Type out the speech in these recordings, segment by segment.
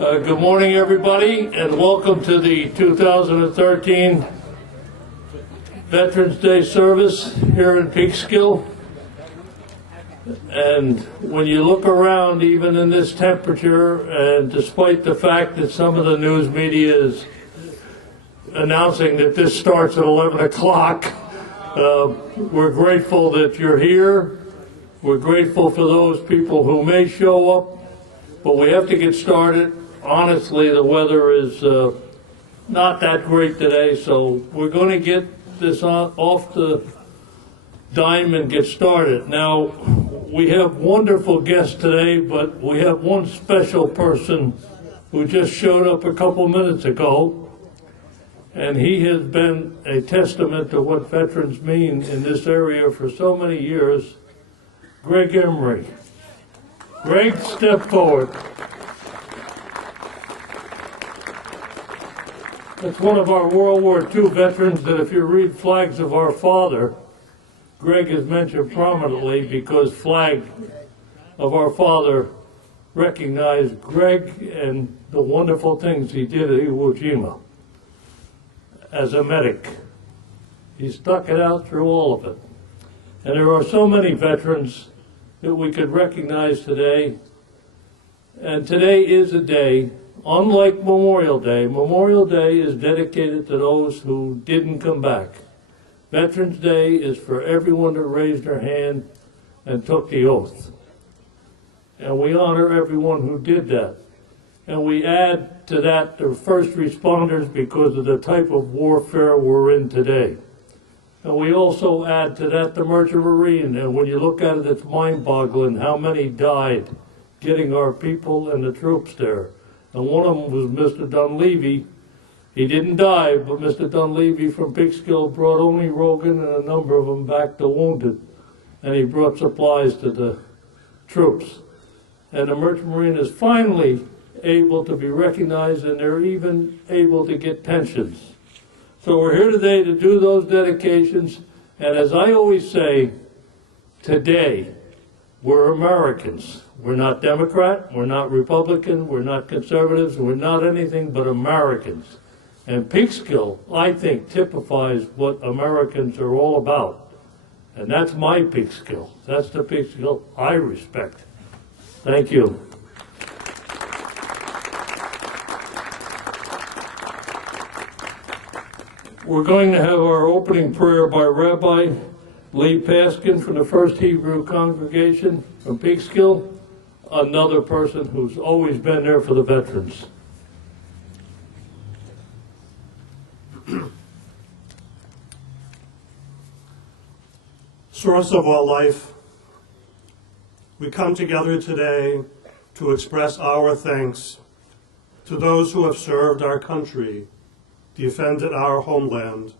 Good morning, everybody, and welcome to the 2013 Veterans Day service here in Peekskill. And when you look around, even in this temperature, and despite the fact that some of the news media is announcing that this starts at 11 o'clock, we're grateful that you're here. We're grateful for those people who may show up, but we have to get started. Honestly, the weather is not that great today, so we're going to get this off the dime and get started. Now, we have wonderful guests today, but we have one special person who just showed up a couple minutes ago, and he has been a testament to what veterans mean in this area for so many years. Greg Emery. Greg, step forward. That's one of our World War II veterans that if you read Flags of Our Father, Greg is mentioned prominently because Flag of Our Father recognized Greg and the wonderful things he did at Iwo Jima as a medic. He stuck it out through all of it. And there are so many veterans that we could recognize today. And today is a day, unlike Memorial Day. Memorial Day is dedicated to those who didn't come back. Veterans Day is for everyone that raised their hand and took the oath. And we honor everyone who did that. And we add to that the first responders because of the type of warfare we're in today. And we also add to that the Merchant Marine. And when you look at it, it's mind-boggling how many died getting our people and the troops there. And one of them was Mr. Dunleavy. He didn't die, but Mr. Dunleavy from Peekskill brought only Rogan and a number of them back to wounded. And he brought supplies to the troops. And the Merchant Marine is finally able to be recognized, and they're even able to get pensions. So we're here today to do those dedications. And as I always say, today, we're Americans. We're not Democrat, we're not Republican, we're not conservatives, we're not anything but Americans. And Peekskill, I think, typifies what Americans are all about. And that's my Peekskill. That's the Peekskill I respect. Thank you. We're going to have our opening prayer by Rabbi Lee Paskin from the First Hebrew Congregation from Peekskill, another person who's always been there for the veterans. Source of all life, we come together today to express our thanks to those who have served our country, defended our homeland.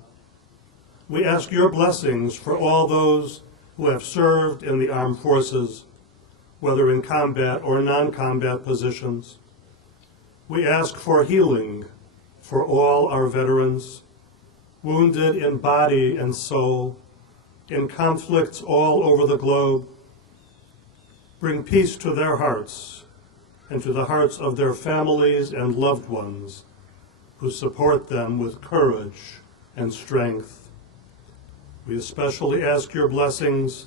We ask your blessings for all those who have served in the armed forces, whether in combat or non-combat positions. We ask for healing for all our veterans, wounded in body and soul, in conflicts all over the globe. Bring peace to their hearts and to the hearts of their families and loved ones who support them with courage and strength. We especially ask your blessings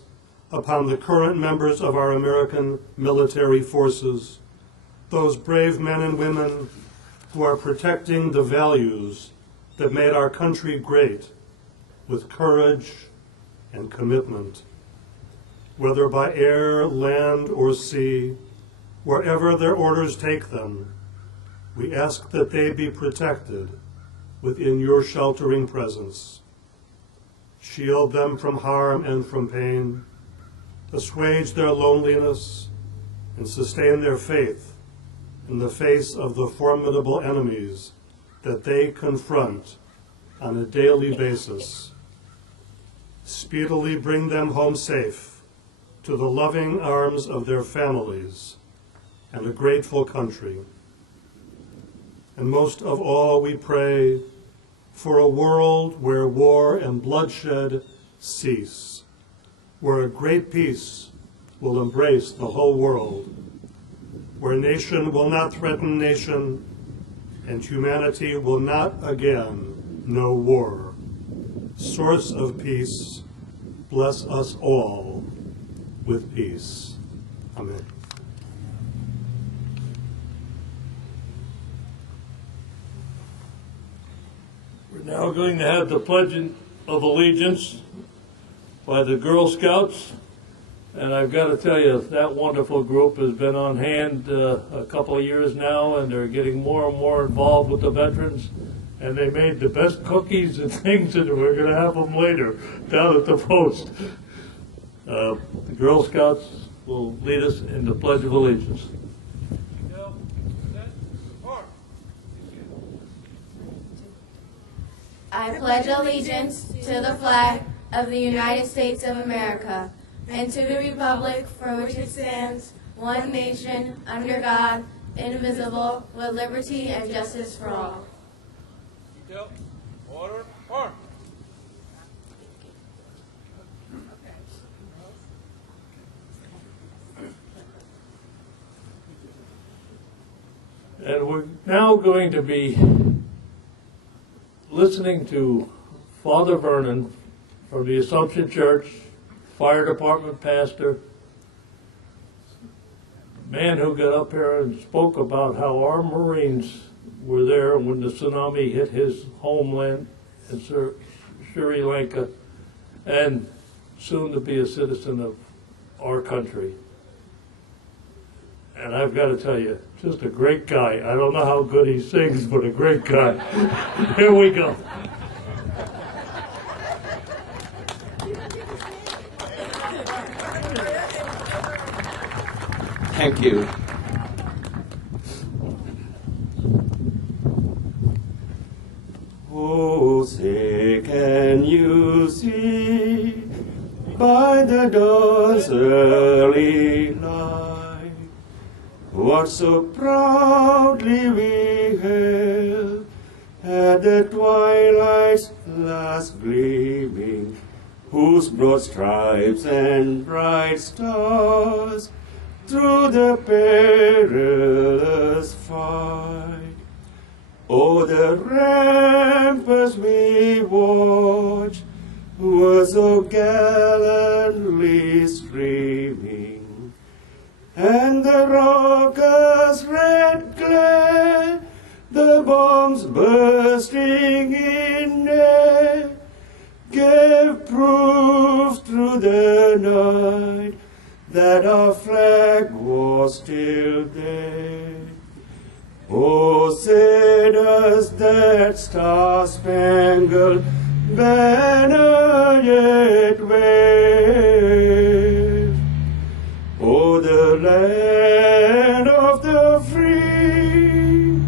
upon the current members of our American military forces, those brave men and women who are protecting the values that made our country great with courage and commitment. Whether by air, land, or sea, wherever their orders take them, we ask that they be protected within your sheltering presence. Shield them from harm and from pain, assuage their loneliness, and sustain their faith in the face of the formidable enemies that they confront on a daily basis. Speedily bring them home safe to the loving arms of their families and a grateful country. And most of all, we pray for a world where war and bloodshed cease, where a great peace will embrace the whole world, where nation will not threaten nation, and humanity will not again know war. Source of peace, bless us all with peace. Amen. We're now going to have the Pledge of Allegiance by the Girl Scouts. And I've got to tell you, that wonderful group has been on hand a couple of years now, and they're getting more and more involved with the veterans. And they made the best cookies and things, and we're going to have them later down at the post. The Girl Scouts will lead us in the Pledge of Allegiance. I pledge allegiance to the flag of the United States of America and to the republic for which it stands, one nation, under God, indivisible, with liberty and justice for all. Order, march. And we're now going to be listening to Father Vernon from the Assumption Church, fire department pastor, man who got up here and spoke about how our Marines were there when the tsunami hit his homeland in Sri Lanka, and soon to be a citizen of our country. And I've got to tell you, just a great guy. I don't know how good he sings, but a great guy. Here we go. Thank you. Oh, say can you see by the dawn's early light what so proudly we hailed at the twilight's last gleaming, whose broad stripes and bright stars through the perilous fight. Oh, the ramparts we watched were so gallantly streaming, and the rockets' red glare, the bombs bursting in air, gave proof through the night that our flag was still there. Oh, say does that star-spangled banner yet wave? Oh, the land of the free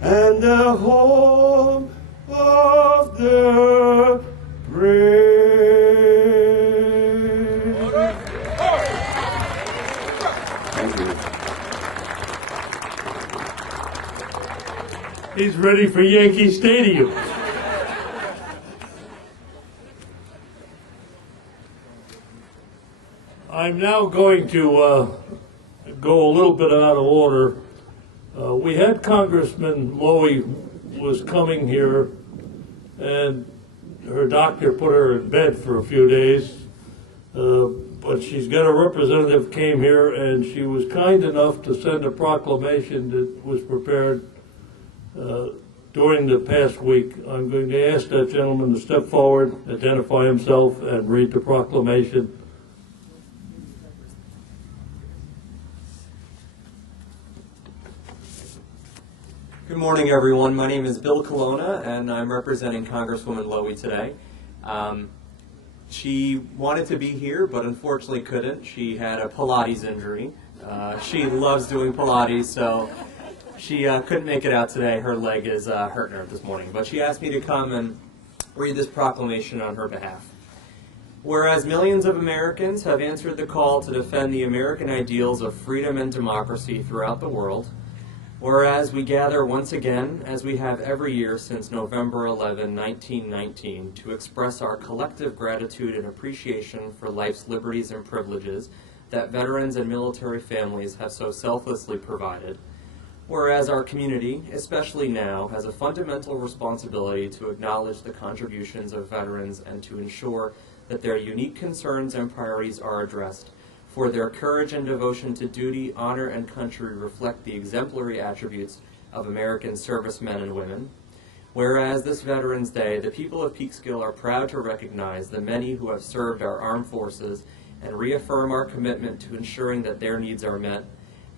and the home of the brave. He's ready for Yankee Stadium. I'm now going to go a little bit out of order. We had Congressman Lowy was coming here, and her doctor put her in bed for a few days. But she's got a representative came here, and she was kind enough to send a proclamation that was prepared during the past week. I'm going to ask that gentleman to step forward, identify himself, and read the proclamation. Good morning, everyone. My name is Bill Colonna, and I'm representing Congresswoman Lowy today. She wanted to be here, but unfortunately couldn't. She had a Pilates injury. She loves doing Pilates, so she couldn't make it out today. Her leg is hurting her this morning. But she asked me to come and read this proclamation on her behalf. Whereas millions of Americans have answered the call to defend the American ideals of freedom and democracy throughout the world, whereas we gather once again, as we have every year since November 11, 1919, to express our collective gratitude and appreciation for life's liberties and privileges that veterans and military families have so selflessly provided, whereas our community, especially now, has a fundamental responsibility to acknowledge the contributions of veterans and to ensure that their unique concerns and priorities are addressed, for their courage and devotion to duty, honor, and country reflect the exemplary attributes of American servicemen and women. Whereas this Veterans Day, the people of Peekskill are proud to recognize the many who have served our armed forces and reaffirm our commitment to ensuring that their needs are met.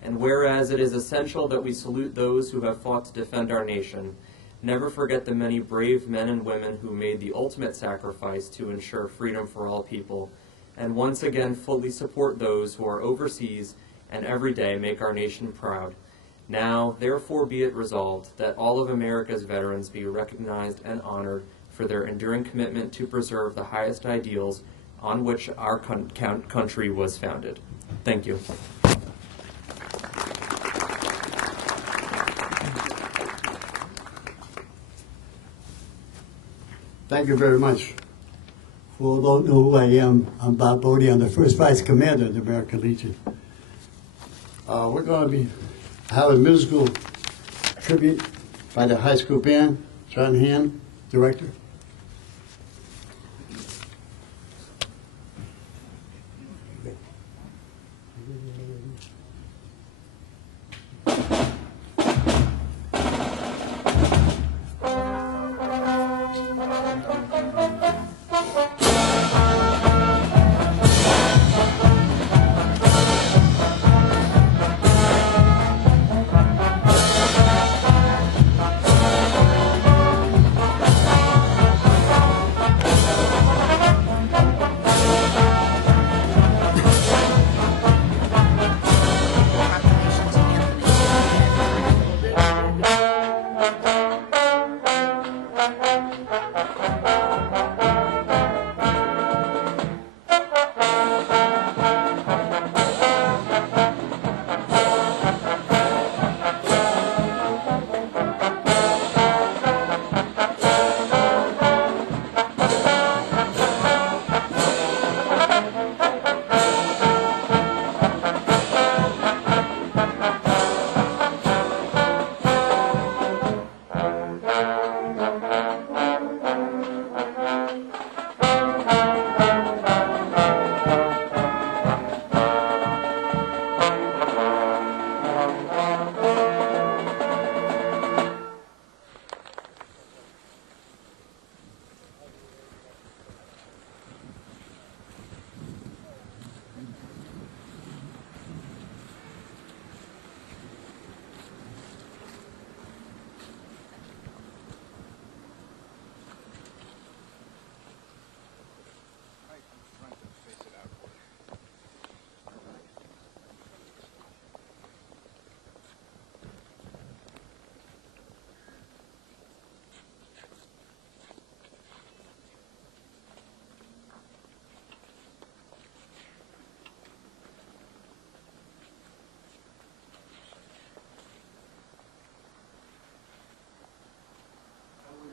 And whereas it is essential that we salute those who have fought to defend our nation, never forget the many brave men and women who made the ultimate sacrifice to ensure freedom for all people, and once again fully support those who are overseas and every day make our nation proud. Now, therefore, be it resolved that all of America's veterans be recognized and honored for their enduring commitment to preserve the highest ideals on which our country was founded. Thank you. Thank you very much. For those who don't know who I am, I'm Bob Bodie. I'm the first vice commander of the American Legion. We're going to be having a middle school tribute by the high school band. John Hand, director.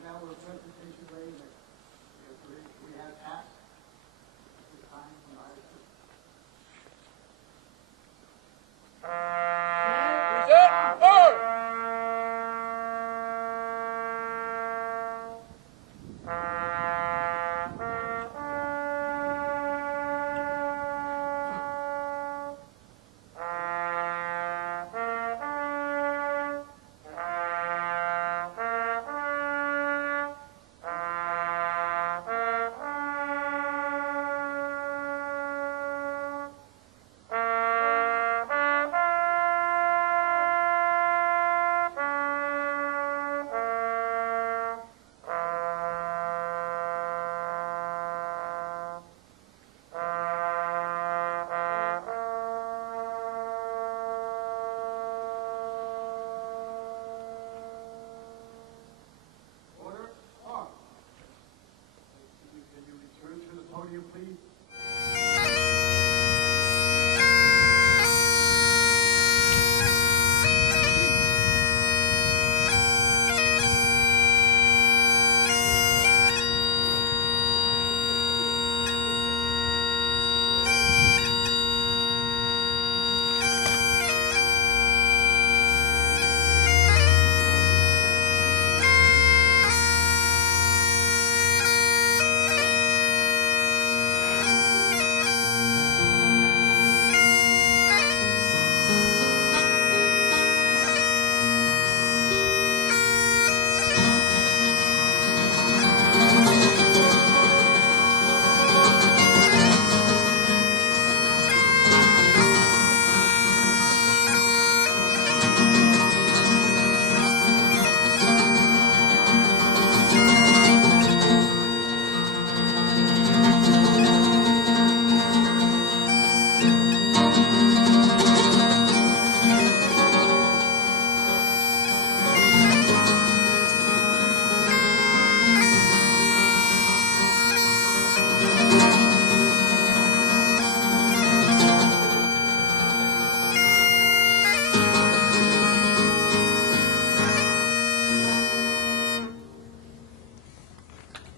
Our presentation ready. We have asked the time from our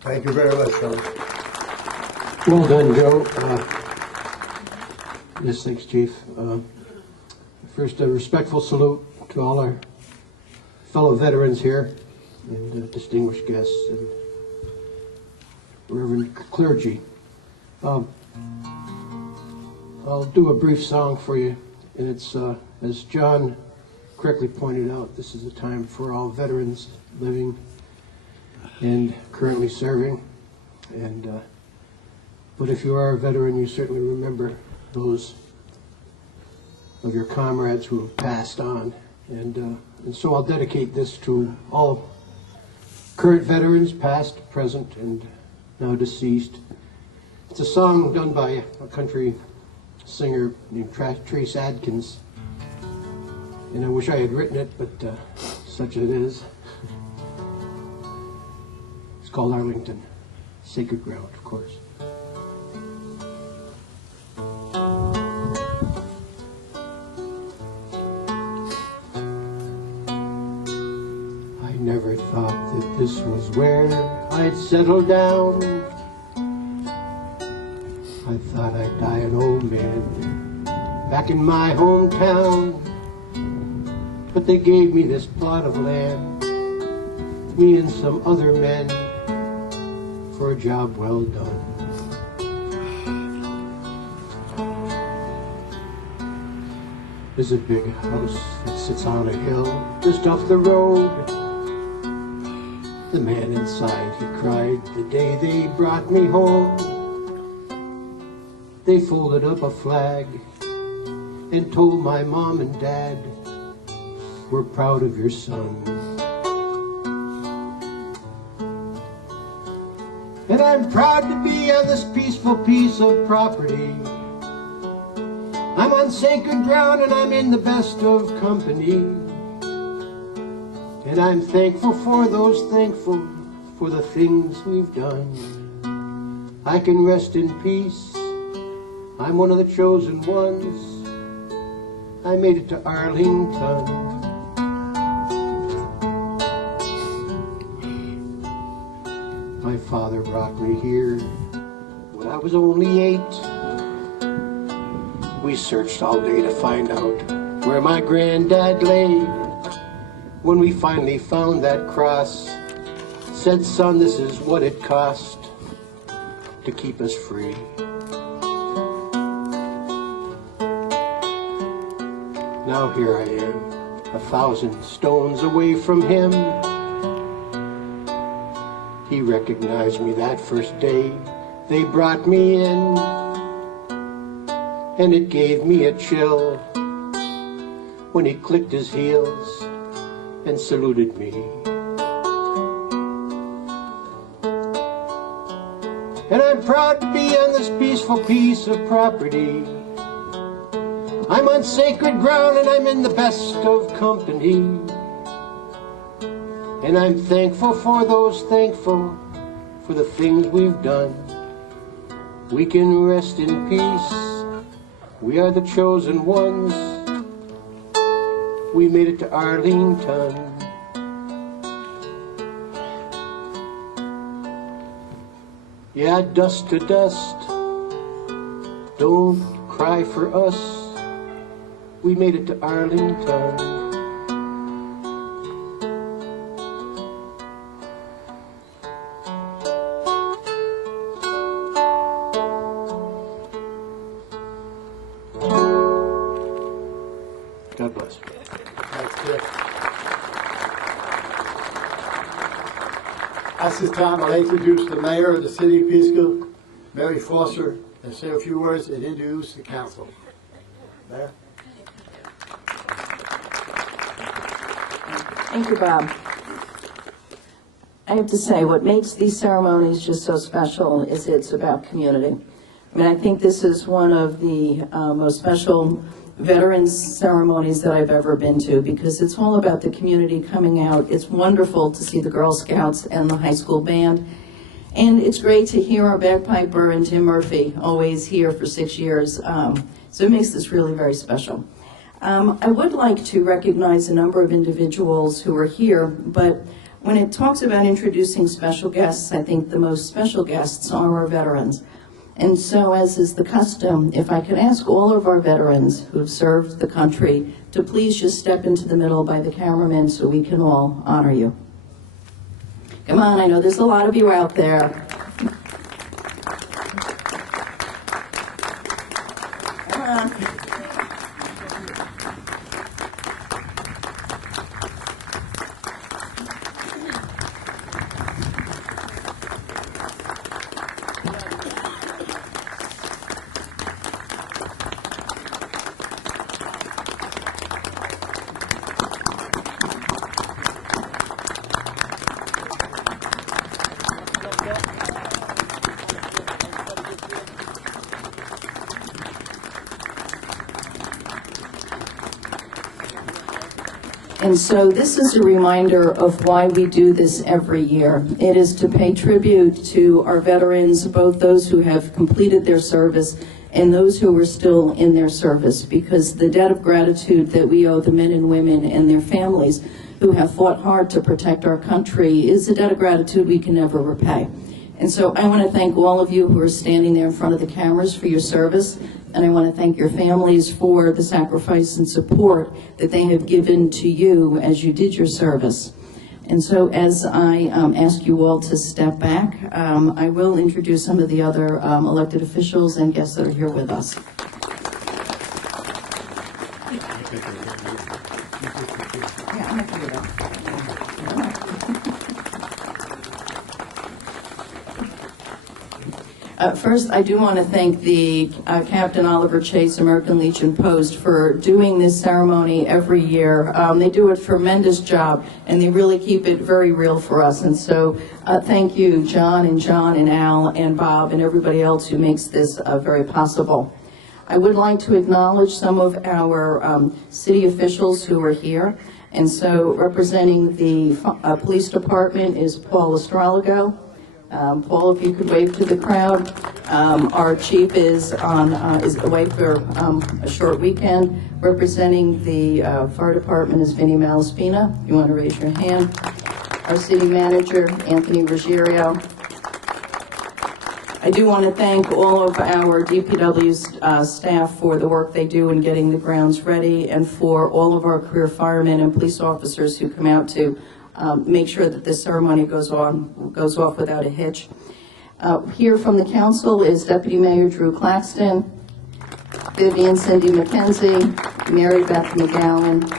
Thank you very much, Charlie. Well done, Joe. Yes, thanks, Chief. First, a respectful salute to all our fellow veterans here and distinguished guests and Reverend clergy. I'll do a brief song for you, and it's, as John correctly pointed out, this is a time for all veterans living and currently serving. And but if you are a veteran, you certainly remember those of your comrades who have passed on. And so I'll dedicate this to all current veterans, past, present, and now deceased. It's a song done by a country singer named Trace Adkins. And I wish I had written it, but such it is. It's called Arlington, Sacred Ground, of course. I never thought that this was where I'd settle down. I thought I'd die an old man back in my hometown. But they gave me this plot of land, me and some other men, for a job well done. There's a big house that sits on a hill just off the road. The man inside, he cried the day they brought me home. They folded up a flag and told my mom and dad, we're proud of your son. And I'm proud to be on this peaceful piece of property. I'm on sacred ground and I'm in the best of company. And I'm thankful for those thankful for the things we've done. I can rest in peace. I'm one of the chosen ones. I made it to Arlington. My father brought me here when I was only 8. We searched all day to find out where my granddad laid. When we finally found that cross, said, son, this is what it cost to keep us free. Now here I am, 1,000 stones away from him. He recognized me that first day they brought me in, and it gave me a chill when he clicked his heels and saluted me. And I'm proud to be on this peaceful piece of property. I'm on sacred ground and I'm in the best of company. And I'm thankful for those thankful for the things we've done. We can rest in peace. We are the chosen ones. We made it to Arlington. Yeah, dust to dust. Don't cry for us. We made it to Arlington. God bless. That's good. At this time, I'd like to introduce the mayor of the city of Peekskill, Mary Foster, and say a few words and introduce the council. Mayor? Thank you, Bob. I have to say, what makes these ceremonies just so special is it's about community. I mean, I think this is one of the most special veterans ceremonies that I've ever been to, because it's all about the community coming out. It's wonderful to see the Girl Scouts and the high school band. And it's great to hear our bagpiper and Tim Murphy, always here for 6 years. So it makes this really very special. I would like to recognize a number of individuals who are here, but when it talks about introducing special guests, I think the most special guests are our veterans. And so, as is the custom, if I could ask all of our veterans who have served the country to please just step into the middle by the cameraman so we can all honor you. Come on, I know there's a lot of you out there. Come on. And so this is a reminder of why we do this every year. It is to pay tribute to our veterans, both those who have completed their service and those who are still in their service, because the debt of gratitude that we owe the men and women and their families who have fought hard to protect our country is a debt of gratitude we can never repay. And so I want to thank all of you who are standing there in front of the cameras for your service, and I want to thank your families for the sacrifice and support that they have given to you as you did your service. And so as I ask you all to step back, I will introduce some of the other elected officials and guests that are here with us. Yeah, I'm happy with that. First, I do want to thank the Captain Oliver Chase American Legion Post for doing this ceremony every year. They do a tremendous job, and they really keep it very real for us. And so thank you, John and Al and Bob and everybody else who makes this very possible. I would like to acknowledge some of our city officials who are here. And so representing the police department is Paul Estralago. Paul, if you could wave to the crowd. Our chief is away for a short weekend. Representing the fire department is Vinnie Malaspina. If you want to raise your hand. Our city manager, Anthony Ruggiero. I do want to thank all of our DPW staff for the work they do in getting the grounds ready, and for all of our career firemen and police officers who come out to make sure that this ceremony goes off without a hitch. Here from the council is Deputy Mayor Drew Claxton, Vivian Cindy McKenzie, Mary Beth McGowan,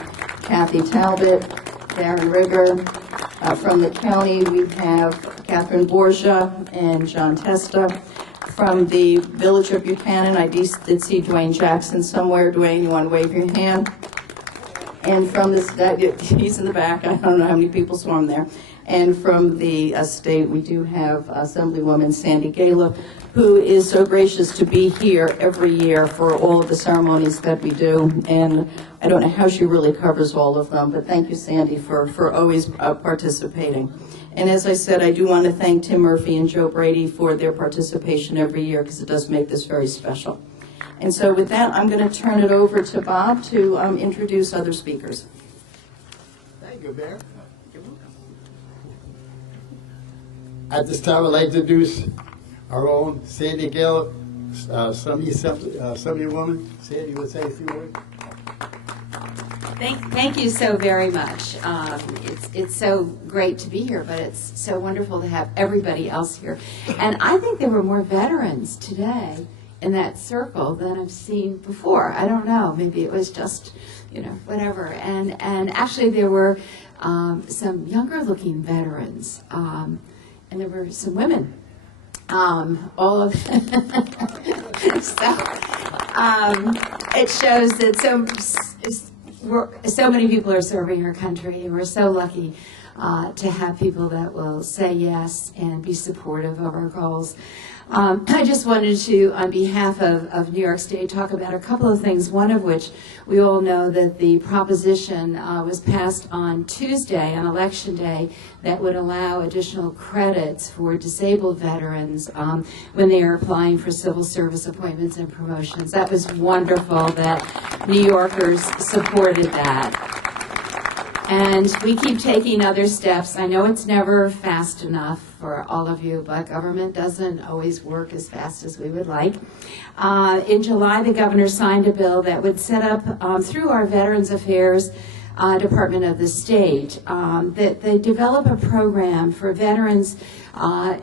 Kathy Talbot, Darren Rigger. From the county, we have Catherine Borgia and John Testa. From the village of Buchanan, I did see Dwayne Jackson somewhere. Dwayne, you want to wave your hand? And from this, he's in the back. I don't know how many people saw him there. And from the state, we do have Assemblywoman Sandy Gala, who is so gracious to be here every year for all of the ceremonies that we do. And I don't know how she really covers all of them, but thank you, Sandy, for always participating. And as I said, I do want to thank Tim Murphy and Joe Brady for their participation every year, because it does make this very special. And so with that, I'm going to turn it over to Bob to introduce other speakers. Thank you, Mayor. At this time, I'd like to introduce our own Sandy Gale, Assemblywoman. Sandy, you want to say a few words? Thank you so very much. It's so great to be here, but it's so wonderful to have everybody else here. And I think there were more veterans today in that circle than I've seen before. I don't know, maybe it was just, whatever. And actually there were some younger looking veterans, and there were some women. All of so it shows that so many people are serving our country, and we're so lucky to have people that will say yes and be supportive of our goals. I just wanted to, on behalf of New York State, talk about a couple of things, one of which we all know that the proposition was passed on Tuesday, on Election Day, that would allow additional credits for disabled veterans when they are applying for civil service appointments and promotions. That was wonderful that New Yorkers supported that. And we keep taking other steps. I know it's never fast enough for all of you, but government doesn't always work as fast as we would like. In July, the governor signed a bill that would set up, through our Veterans Affairs Department of the state, that they develop a program for veterans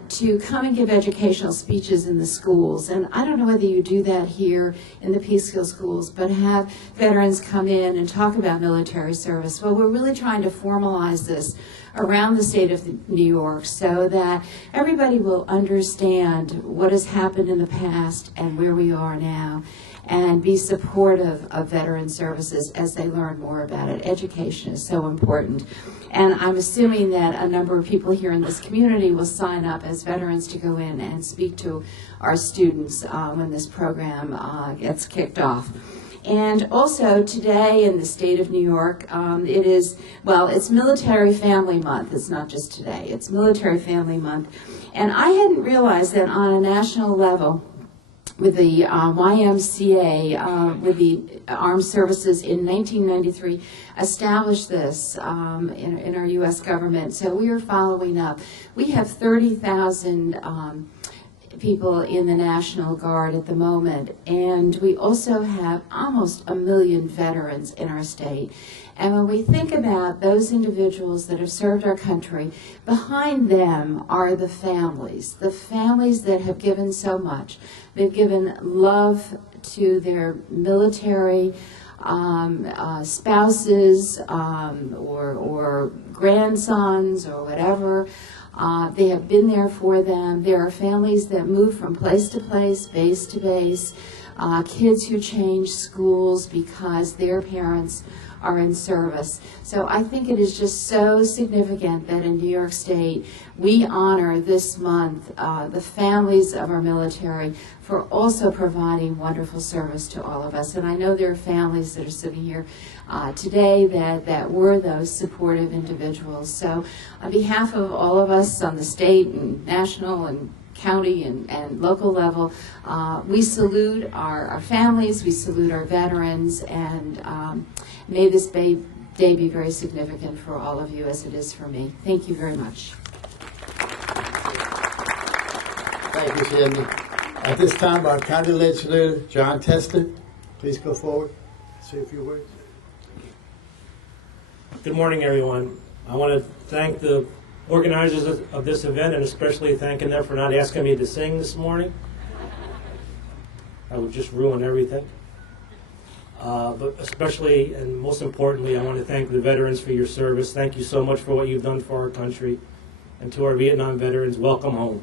to come and give educational speeches in the schools. And I don't know whether you do that here in the Peekskill schools, but have veterans come in and talk about military service. Well, we're really trying to formalize this around the state of New York so that everybody will understand what has happened in the past and where we are now, and be supportive of veteran services as they learn more about it. Education is so important. And I'm assuming that a number of people here in this community will sign up as veterans to go in and speak to our students when this program gets kicked off. And also today in the state of New York, it's Military Family Month. It's not just today, it's Military Family Month. And I hadn't realized that on a national level, with the YMCA, with the Armed Services in 1993, established this in our U.S. government. So we are following up. We have 30,000 people in the National Guard at the moment, and we also have almost 1 million veterans in our state. And when we think about those individuals that have served our country, behind them are the families that have given so much. They've given love to their military spouses or grandsons or whatever. They have been there for them. There are families that move from place to place, base to base, kids who change schools because their parents are in service. So I think it is just so significant that in New York State we honor this month the families of our military for also providing wonderful service to all of us. And I know there are families that are sitting here today that were those supportive individuals. So on behalf of all of us on the state and national and county and local level, we salute our families, we salute our veterans, and may this day be very significant for all of you as it is for me. Thank you very much. Thank you, Sandy. At this time, our County Legislator, John Tester, please go forward, say a few words. Good morning, everyone. I want to thank the organizers of this event, and especially thanking them for not asking me to sing this morning. I would just ruin everything. But especially and most importantly, I want to thank the veterans for your service. Thank you so much for what you've done for our country. And to our Vietnam veterans, welcome home.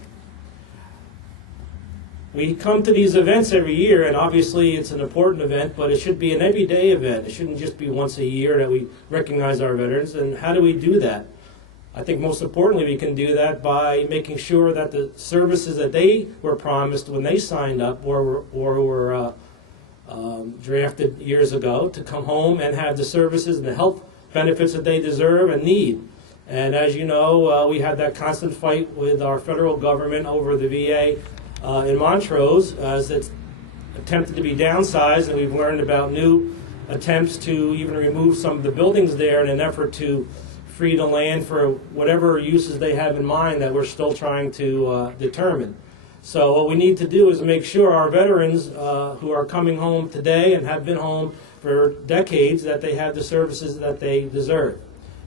We come to these events every year, and obviously it's an important event, but it should be an everyday event. It shouldn't just be once a year that we recognize our veterans. And how do we do that? I think most importantly we can do that by making sure that the services that they were promised when they signed up or were drafted years ago to come home and have the services and the health benefits that they deserve and need. And as you know, we had that constant fight with our federal government over the VA in Montrose as it's attempted to be downsized, and we've learned about new attempts to even remove some of the buildings there in an effort to free the land for whatever uses they have in mind that we're still trying to determine. So what we need to do is make sure our veterans who are coming home today and have been home for decades, that they have the services that they deserve.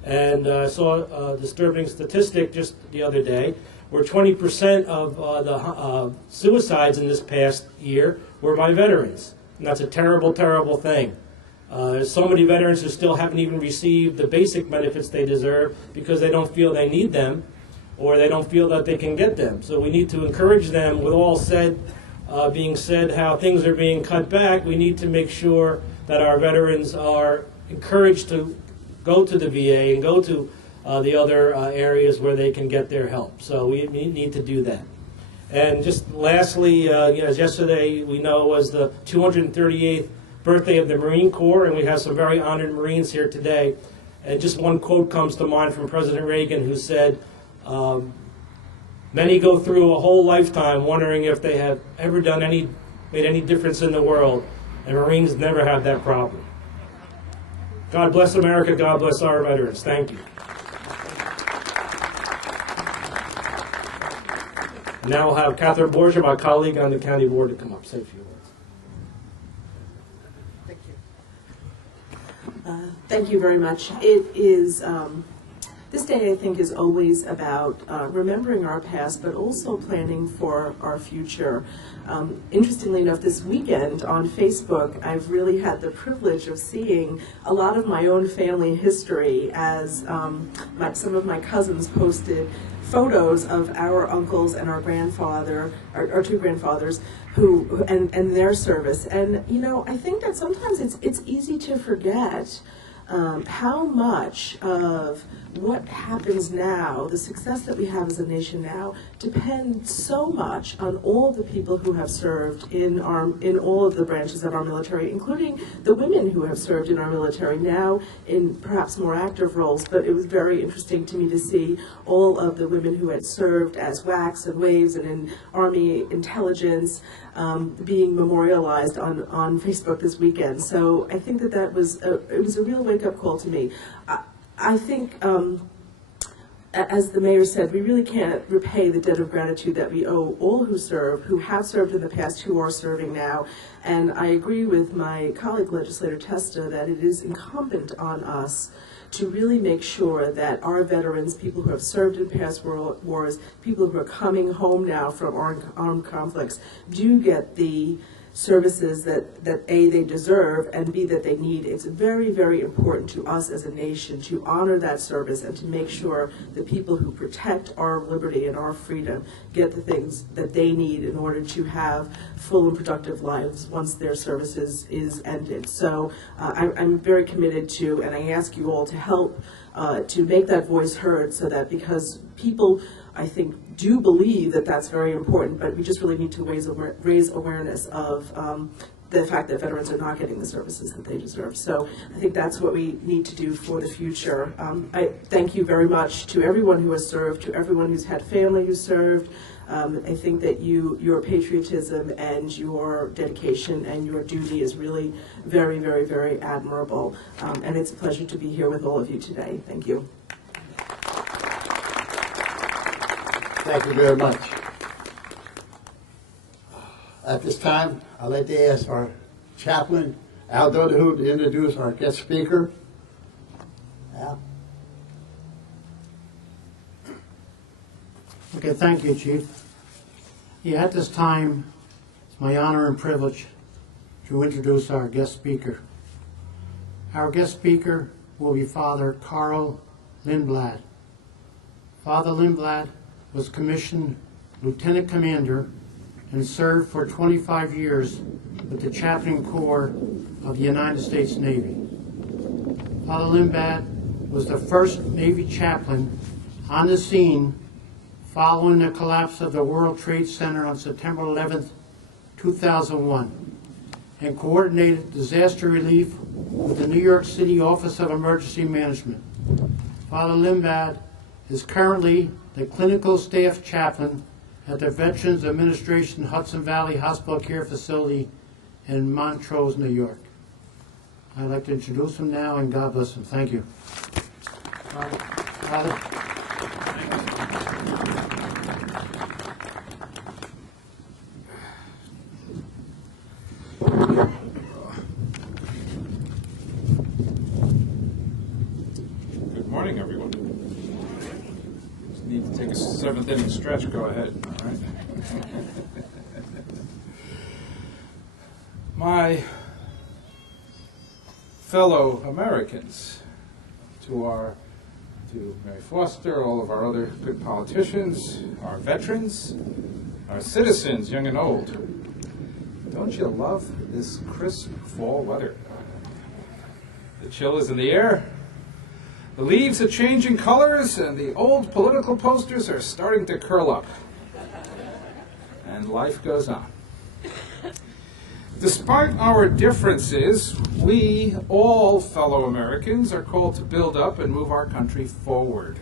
And I saw a disturbing statistic just the other day where 20% of the suicides in this past year were by veterans. And that's a terrible, terrible thing. There's so many veterans who still haven't even received the basic benefits they deserve because they don't feel they need them or they don't feel that they can get them. So we need to encourage them, with all being said how things are being cut back, we need to make sure that our veterans are encouraged to go to the VA and go to the other areas where they can get their help. So we need to do that. And just lastly, as yesterday we know was the 238th birthday of the Marine Corps, and we have some very honored Marines here today. And just one quote comes to mind from President Reagan, who said, many go through a whole lifetime wondering if they have ever made any difference in the world, and Marines never have that problem. God bless America. God bless our veterans. Thank you. Now we'll have Catherine Borgia, my colleague on the county board, to come up. Say a few words. Thank you very much. It is, this day I think is always about remembering our past, but also planning for our future. Interestingly enough, this weekend on Facebook, I've really had the privilege of seeing a lot of my own family history as some of my cousins posted photos of our uncles and our grandfather, our two grandfathers, who and their service. And you know, I think that sometimes it's easy to forget how much of what happens now, the success that we have as a nation now, depends so much on all the people who have served in all of the branches of our military, including the women who have served in our military now in perhaps more active roles. But it was very interesting to me to see all of the women who had served as WACs and WAVES and in Army intelligence being memorialized on Facebook this weekend. So I think that was a real wake-up call to me. I think, as the mayor said, we really can't repay the debt of gratitude that we owe all who have served in the past, who are serving now. And I agree with my colleague, Legislator Testa, that it is incumbent on us to really make sure that our veterans, people who have served in past wars, people who are coming home now from armed conflicts, do get the services that A, they deserve, and B, that they need. It's very, very important to us as a nation to honor that service and to make sure the people who protect our liberty and our freedom get the things that they need in order to have full and productive lives once their services is ended. So I'm very committed to, and I ask you all to help to make that voice heard, so that, because people, I think, do believe that that's very important, but we just really need to raise awareness of the fact that veterans are not getting the services that they deserve. So I think that's what we need to do for the future. I thank you very much to everyone who has served, to everyone who's had family who served. I think that your patriotism and your dedication and your duty is really very, very, very admirable. And it's a pleasure to be here with all of you today. Thank you. Thank you very much. At this time, I'd like to ask our chaplain, Al Donahue, to introduce our guest speaker. Al? Okay, thank you, Chief. Yeah, at this time, it's my honor and privilege to introduce our guest speaker. Our guest speaker will be Father Carl Lindblad. Father Lindblad was commissioned Lieutenant Commander and served for 25 years with the Chaplain Corps of the United States Navy. Father Lindblad was the first Navy chaplain on the scene following the collapse of the World Trade Center on September 11, 2001, and coordinated disaster relief with the New York City Office of Emergency Management. Father Lindblad is currently the clinical staff chaplain at the Veterans Administration Hudson Valley Hospital Care Facility in Montrose, New York. I'd like to introduce him now, and God bless him. Thank you. Father. Good morning, everyone. Just need to take a seventh inning stretch. Go ahead. All right. My fellow Americans, to Mary Foster, all of our other good politicians, our veterans, our citizens, young and old, don't you love this crisp fall weather? The chill is in the air, the leaves are changing colors, and the old political posters are starting to curl up. And life goes on. Despite our differences, we, all fellow Americans, are called to build up and move our country forward.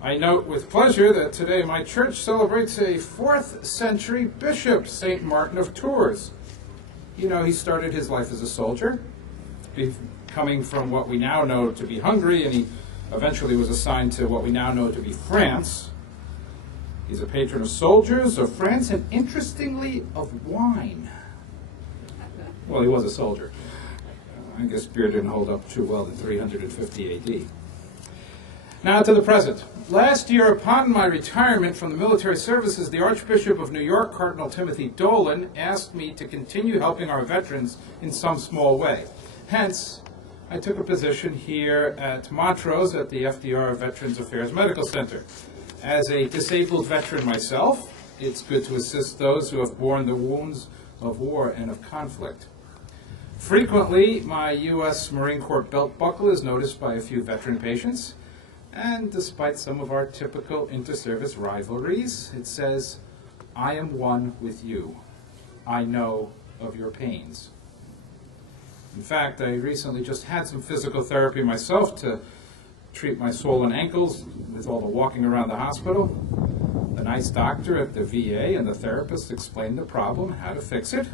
I note with pleasure that today my church celebrates a 4th century bishop, St. Martin of Tours. You know, he started his life as a soldier coming from what we now know to be Hungary, and he eventually was assigned to what we now know to be France. He's a patron of soldiers, of France, and interestingly, of wine. Well, he was a soldier. I guess beer didn't hold up too well in 350 AD. Now to the present. Last year, upon my retirement from the military services, the Archbishop of New York, Cardinal Timothy Dolan, asked me to continue helping our veterans in some small way. Hence, I took a position here at Montrose at the FDR Veterans Affairs Medical Center. As a disabled veteran myself, it's good to assist those who have borne the wounds of war and of conflict. Frequently, my U.S. Marine Corps belt buckle is noticed by a few veteran patients, and despite some of our typical inter-service rivalries, it says, "I am one with you. I know of your pains." In fact, I recently just had some physical therapy myself to treat my swollen ankles with all the walking around the hospital. The nice doctor at the VA and the therapist explained the problem, how to fix it.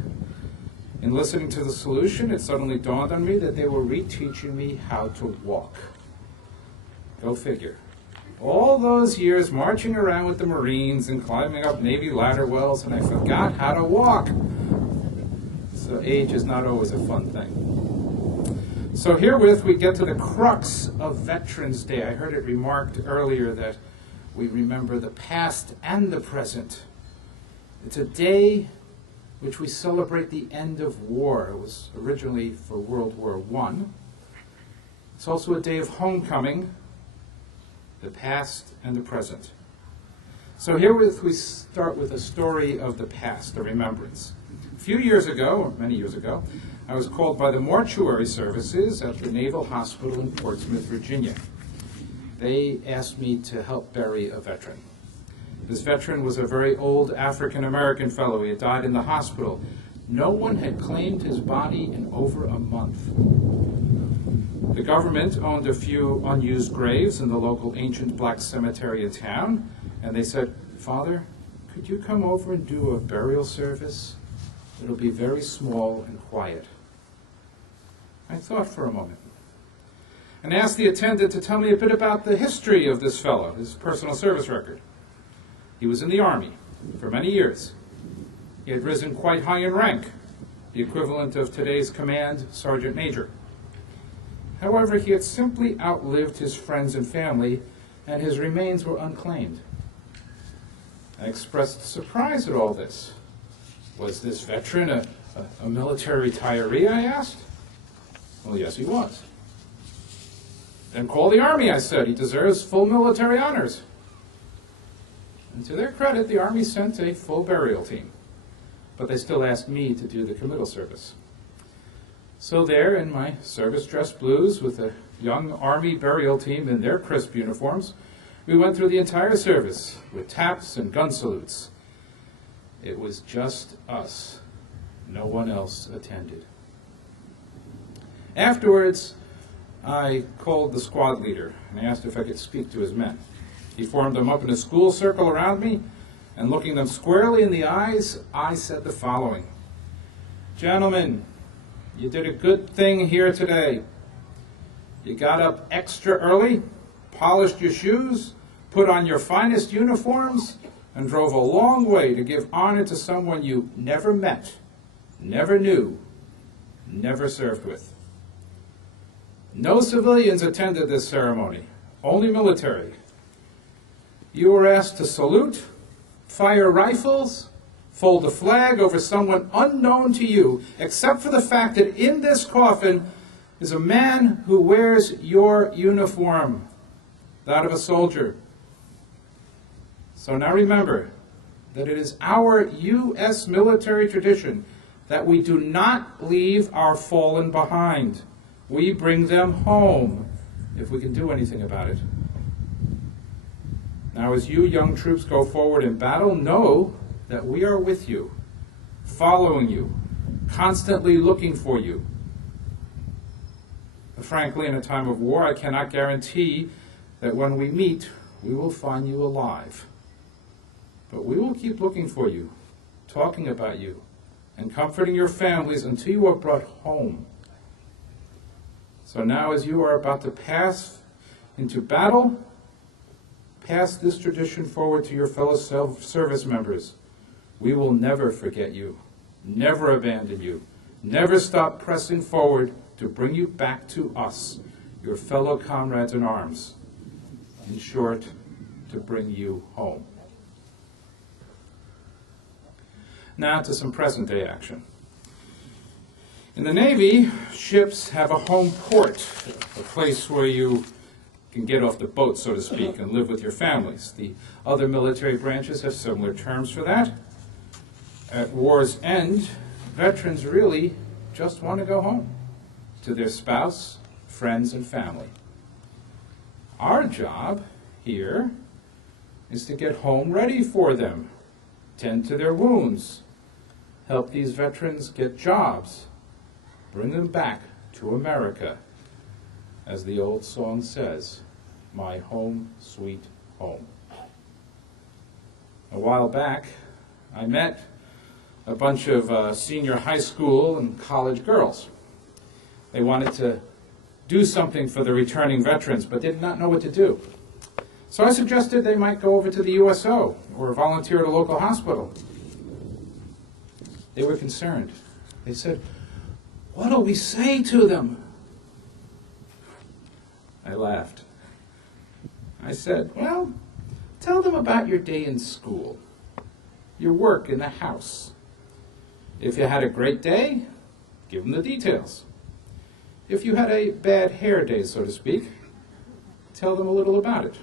In listening to the solution, it suddenly dawned on me that they were reteaching me how to walk. Go figure. All those years marching around with the Marines and climbing up Navy ladder wells, and I forgot how to walk. So age is not always a fun thing. So herewith we get to the crux of Veterans Day. I heard it remarked earlier that we remember the past and the present. It's a day which we celebrate the end of war. It was originally for World War I. It's also a day of homecoming, the past and the present. So herewith we start with a story of the past, a remembrance. A few years ago, or many years ago, I was called by the mortuary services at the Naval Hospital in Portsmouth, Virginia. They asked me to help bury a veteran. This veteran was a very old African-American fellow. He had died in the hospital. No one had claimed his body in over a month. The government owned a few unused graves in the local ancient black cemetery in town, and they said, "Father, could you come over and do a burial service? It'll be very small and quiet." I thought for a moment and asked the attendant to tell me a bit about the history of this fellow, his personal service record. He was in the Army for many years. He had risen quite high in rank, the equivalent of today's command sergeant major. However, he had simply outlived his friends and family, and his remains were unclaimed. I expressed surprise at all this. Was this veteran a military retiree, I asked? Well, yes, he was. Then call the Army, I said. He deserves full military honors. And to their credit, the Army sent a full burial team, but they still asked me to do the committal service. So there, in my service dress blues with a young Army burial team in their crisp uniforms, we went through the entire service with taps and gun salutes. It was just us. No one else attended. Afterwards, I called the squad leader and asked if I could speak to his men. He formed them up in a school circle around me, and looking them squarely in the eyes, I said the following: "Gentlemen, you did a good thing here today. You got up extra early, polished your shoes, put on your finest uniforms, and drove a long way to give honor to someone you never met, never knew, never served with. No civilians attended this ceremony, only military. You were asked to salute, fire rifles, fold a flag over someone unknown to you, except for the fact that in this coffin is a man who wears your uniform, that of a soldier. So now remember that it is our U.S. military tradition that we do not leave our fallen behind. We bring them home, if we can do anything about it. Now, as you young troops go forward in battle, know that we are with you, following you, constantly looking for you. But frankly, in a time of war, I cannot guarantee that when we meet, we will find you alive. But we will keep looking for you, talking about you, and comforting your families until you are brought home. So now as you are about to pass into battle, pass this tradition forward to your fellow service members. We will never forget you, never abandon you, never stop pressing forward to bring you back to us, your fellow comrades in arms. In short, to bring you home. Now to some present-day action. In the Navy, ships have a home port, a place where you can get off the boat, so to speak, and live with your families. The other military branches have similar terms for that. At war's end, veterans really just want to go home to their spouse, friends, and family. Our job here is to get home ready for them, tend to their wounds, help these veterans get jobs, bring them back to America. As the old song says, my home, sweet home. A while back, I met a bunch of senior high school and college girls. They wanted to do something for the returning veterans, but did not know what to do. So I suggested they might go over to the USO or volunteer at a local hospital. They were concerned. They said, "What'll we say to them?" I laughed. I said, "Well, tell them about your day in school, your work in the house. If you had a great day, give them the details. If you had a bad hair day, so to speak, tell them a little about it."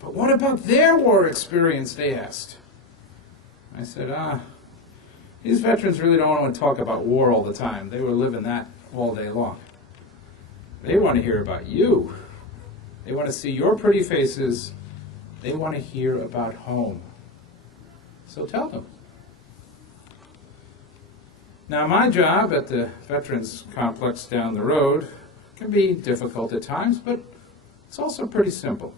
"But what about their war experience?" they asked. I said, these veterans really don't want to talk about war all the time. They were living that all day long. They want to hear about you. They want to see your pretty faces. They want to hear about home. So tell them. Now, my job at the Veterans Complex down the road can be difficult at times, but it's also pretty simple.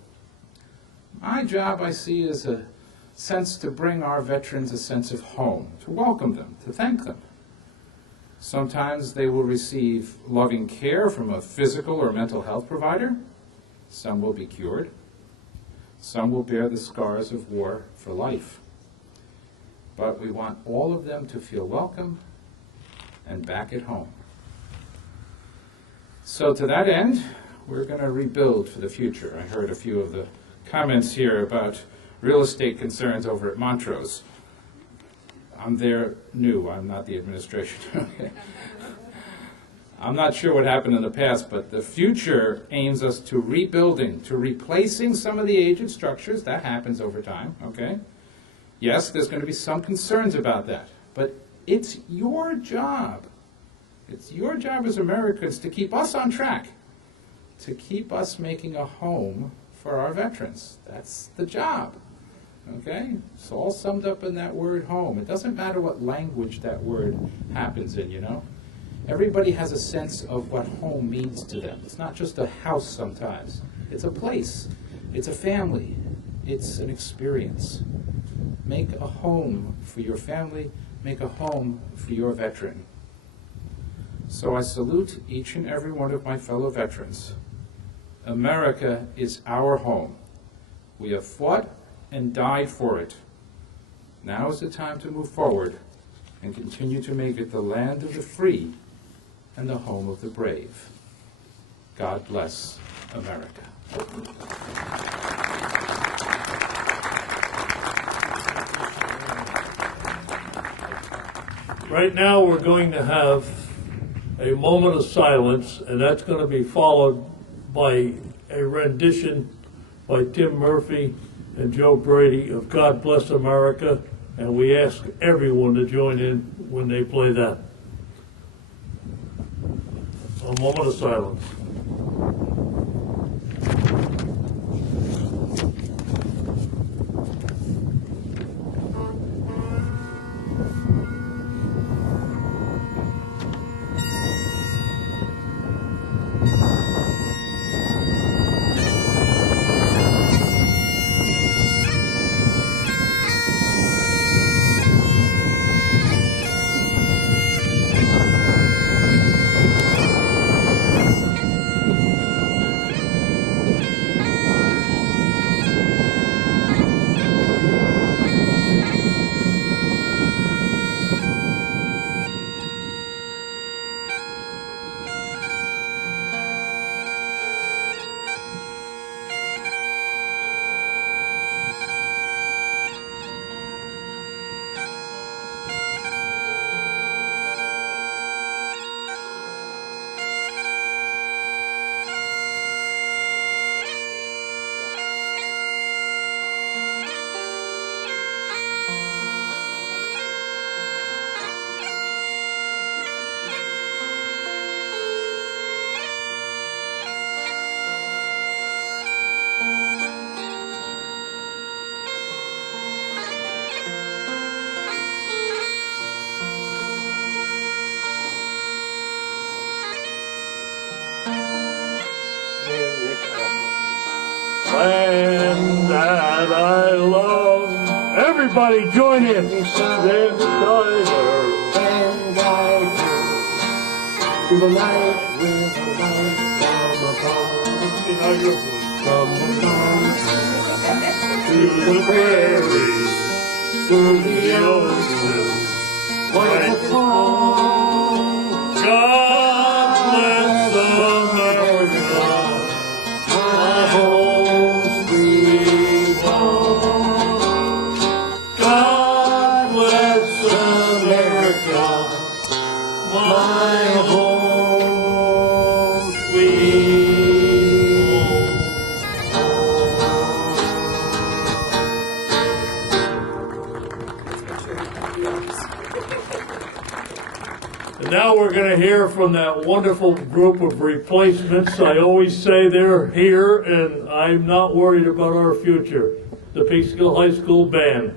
My job, I see, is a sense to bring our veterans a sense of home, to welcome them, to thank them. Sometimes they will receive loving care from a physical or mental health provider. Some will be cured. Some will bear the scars of war for life. But we want all of them to feel welcome and back at home. So to that end, we're going to rebuild for the future. I heard a few of the comments here about real estate concerns over at Montrose. I'm there new. I'm not the administration. Okay. I'm not sure what happened in the past, but the future aims us to rebuilding, to replacing some of the aged structures. That happens over time, okay? Yes, there's going to be some concerns about that, but it's your job. It's your job as Americans to keep us on track, to keep us making a home for our veterans. That's the job, okay? It's all summed up in that word home. It doesn't matter what language that word happens in, you know? Everybody has a sense of what home means to them. It's not just a house sometimes. It's a place. It's a family. It's an experience. Make a home for your family. Make a home for your veteran. So I salute each and every one of my fellow veterans. America is our home. We have fought and died for it. Now is the time to move forward and continue to make it the land of the free and the home of the brave. God bless America. Right now, we're going to have a moment of silence, and that's going to be followed by a rendition by Tim Murphy and Joe Brady of God Bless America, and we ask everyone to join in when they play that. A moment of silence. land that I love. Everybody join in. Then guide her. Then guide her through the night with a light from above. From above. To the prairies, through the ocean, Like a fall. God bless America, My home sweet home. God bless America, My home sweet And now we're going to hear from that wonderful group of replacements. I always say they're here, and I'm not worried about our future. The Peekskill High School Band.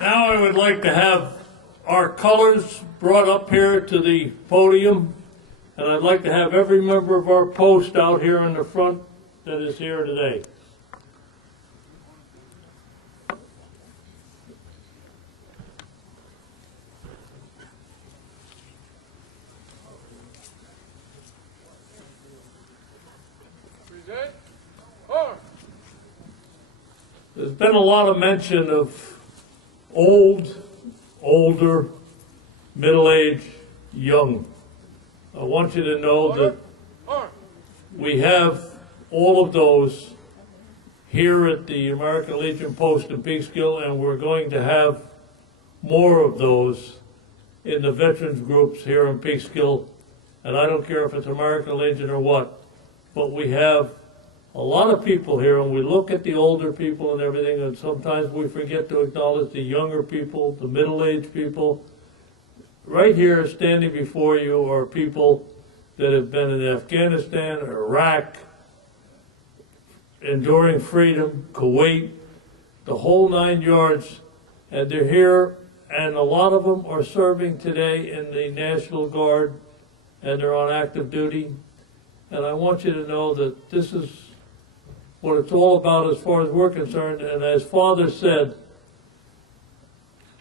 Now I would like to have our colors brought up here to the podium, and I'd like to have every member of our post out here in the front that is here today. There's been a lot of mention of old, older, middle-aged, young. I want you to know that we have all of those here at the American Legion Post in Peekskill, and we're going to have more of those in the veterans groups here in Peekskill. And I don't care if it's American Legion or what, but we have a lot of people here, and we look at the older people and everything, and sometimes we forget to acknowledge the younger people, the middle-aged people. Right here, standing before you, are people that have been in Afghanistan, Iraq, enduring freedom, Kuwait, the whole 9 yards, and they're here, and a lot of them are serving today in the National Guard, and they're on active duty. And I want you to know that this is what it's all about as far as we're concerned. And as Father said,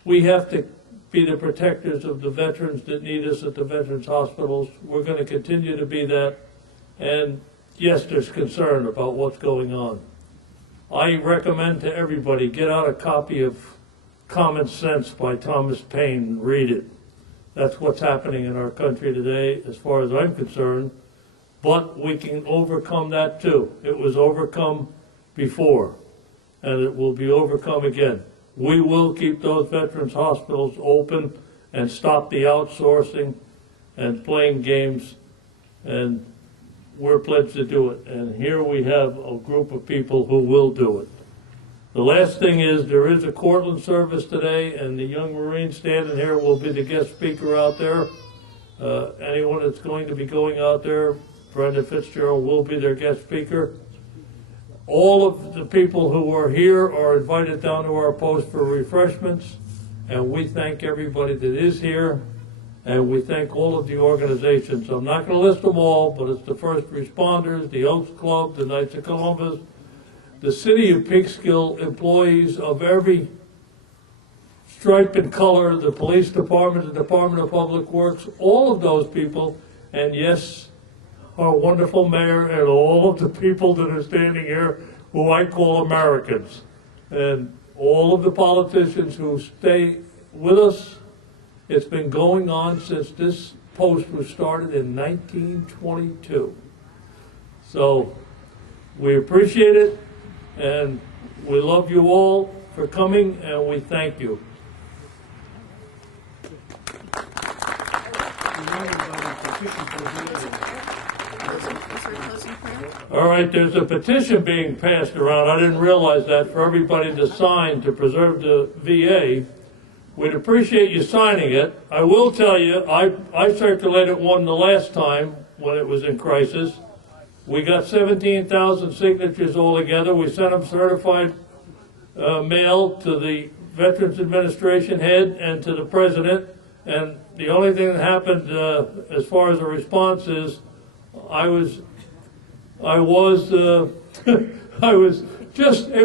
we have to be the protectors of the veterans that need us at the veterans hospitals. We're going to continue to be that. And yes, there's concern about what's going on. I recommend to everybody, get out a copy of Common Sense by Thomas Paine and read it. That's what's happening in our country today, as far as I'm concerned. But we can overcome that too. It was overcome before, and it will be overcome again. We will keep those veterans hospitals open and stop the outsourcing and playing games. And we're pledged to do it. And here we have a group of people who will do it. The last thing is, there is a Cortland service today, and the young Marine standing here will be the guest speaker out there. Anyone that's going to be going out there, Brenda Fitzgerald will be their guest speaker. All of the people who are here are invited down to our post for refreshments, and we thank everybody that is here, and we thank all of the organizations. I'm not going to list them all, but it's the first responders, the Oaks Club, the Knights of Columbus, the City of Peekskill, employees of every stripe and color, the police department, the Department of Public Works, all of those people, and yes, our wonderful mayor and all of the people that are standing here who I call Americans, and all of the politicians who stay with us. It's been going on since this post was started in 1922. So we appreciate it, and we love you all for coming, and we thank you. All right, there's a petition being passed around. I didn't realize that, for everybody to sign to preserve the VA. We'd appreciate you signing it. I will tell you, I circulated one the last time when it was in crisis. We got 17,000 signatures altogether. We sent them certified mail to the Veterans Administration head and to the president. And the only thing that happened as far as a response is it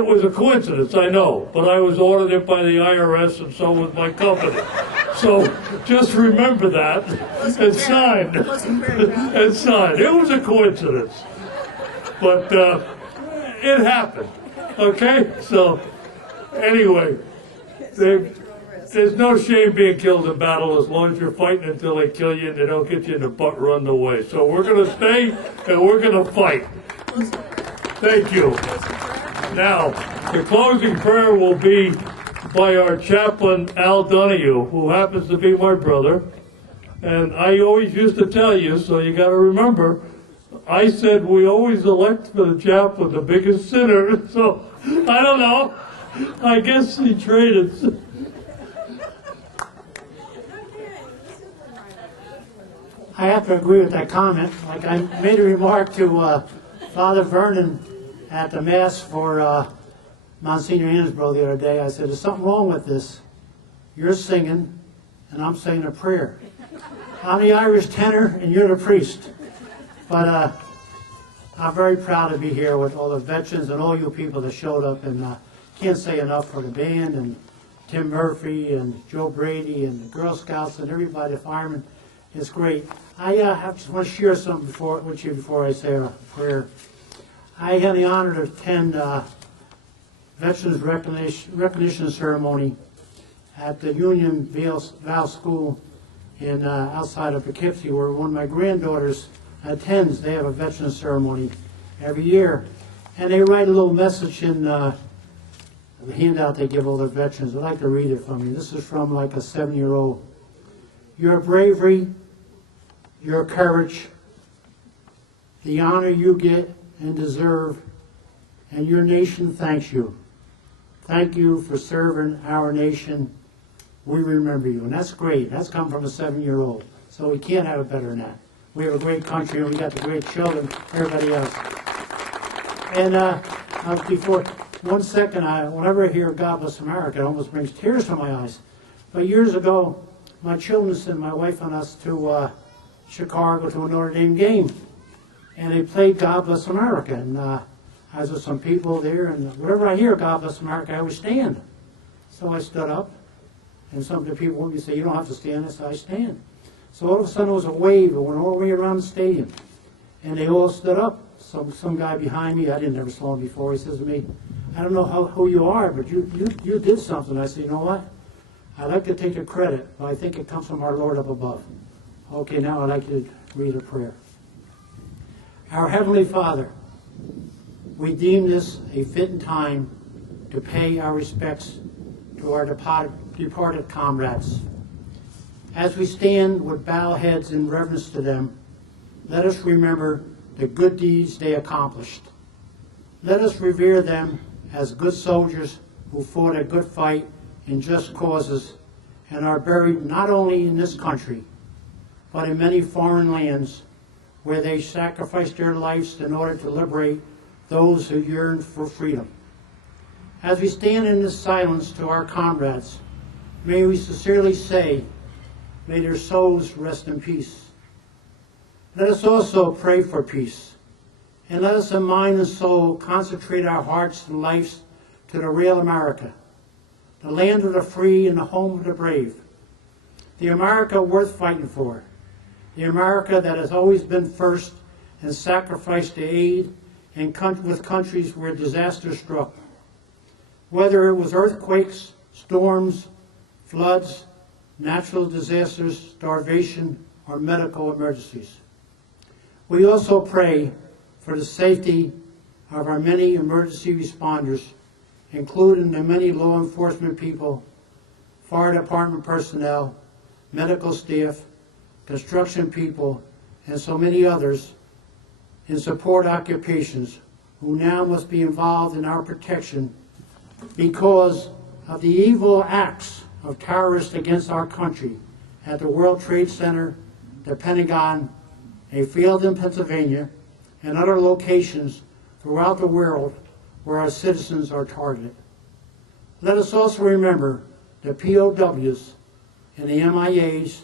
was a coincidence, I know, but I was audited by the IRS and so was my company. So just remember that and sign. And sign. It was a coincidence. But it happened. Okay? So anyway, there's no shame being killed in battle as long as you're fighting until they kill you and they don't get you in the butt run away. So we're going to stay and we're going to fight. Thank you. Now, the closing prayer will be by our chaplain, Al Donahue, who happens to be my brother. And I always used to tell you, so you got to remember, I said we always elect for the chaplain the biggest sinner. So, I don't know. I guess he traded. I have to agree with that comment. Like I made a remark to Father Vernon at the Mass for Monsignor Ansbro the other day. I said, there's something wrong with this. You're singing, and I'm saying a prayer. I'm the Irish tenor, and you're the priest. But I'm very proud to be here with all the veterans and all you people that showed up. And can't say enough for the band, and Tim Murphy, and Joe Brady, and the Girl Scouts, and everybody, the firemen. It's great. I just want to share something with you before I say a prayer. I had the honor to attend Veterans Recognition Ceremony at the Union Val School in outside of Poughkeepsie, where one of my granddaughters attends. They have a Veterans Ceremony every year. And they write a little message in the handout they give all their veterans. I'd like to read it from you. This is from like a 7-year-old. Your bravery, your courage, the honor you get and deserve, and your nation thanks you. Thank you for serving our nation. We remember you. And that's great. That's come from a 7-year-old. So we can't have it better than that. We have a great country, and we got the great children, everybody else. And before, 1 second, whenever I hear God Bless America, it almost brings tears to my eyes. But years ago, my children sent my wife and us to Chicago to a Notre Dame game. And they played God Bless America. And I was with some people there, and whenever I hear God Bless America, I always stand. So I stood up, and some of the people would say, you don't have to stand. I said, I stand. So all of a sudden, there was a wave that went all the way around the stadium. And they all stood up. Some guy behind me, I didn't ever saw him before, he says to me, I don't know who you are, but you did something. I said, you know what? I'd like to take the credit, but I think it comes from our Lord up above. Okay, now I'd like to read a prayer. Our Heavenly Father, we deem this a fitting time to pay our respects to our departed comrades. As we stand with bowed heads in reverence to them, let us remember the good deeds they accomplished. Let us revere them as good soldiers who fought a good fight in just causes and are buried not only in this country, but in many foreign lands where they sacrificed their lives in order to liberate those who yearn for freedom. As we stand in this silence to our comrades, may we sincerely say, may their souls rest in peace. Let us also pray for peace, and let us in mind and soul concentrate our hearts and lives to the real America, the land of the free and the home of the brave, the America worth fighting for, the America that has always been first and sacrificed to aid with countries where disaster struck. Whether it was earthquakes, storms, floods, natural disasters, starvation, or medical emergencies. We also pray for the safety of our many emergency responders, including the many law enforcement people, fire department personnel, medical staff, construction people, and so many others in support occupations who now must be involved in our protection because of the evil acts of terrorists against our country at the World Trade Center, the Pentagon, a field in Pennsylvania, and other locations throughout the world where our citizens are targeted. Let us also remember the POWs and the MIAs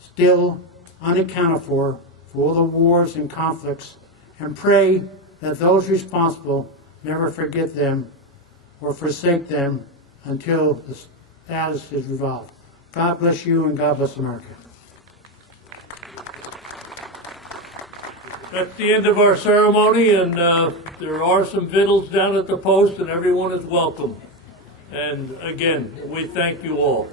still unaccounted for all the wars and conflicts, and pray that those responsible never forget them or forsake them until the status is resolved. God bless you and God bless America. That's the end of our ceremony, and there are some victuals down at the post, and everyone is welcome. And again, we thank you all.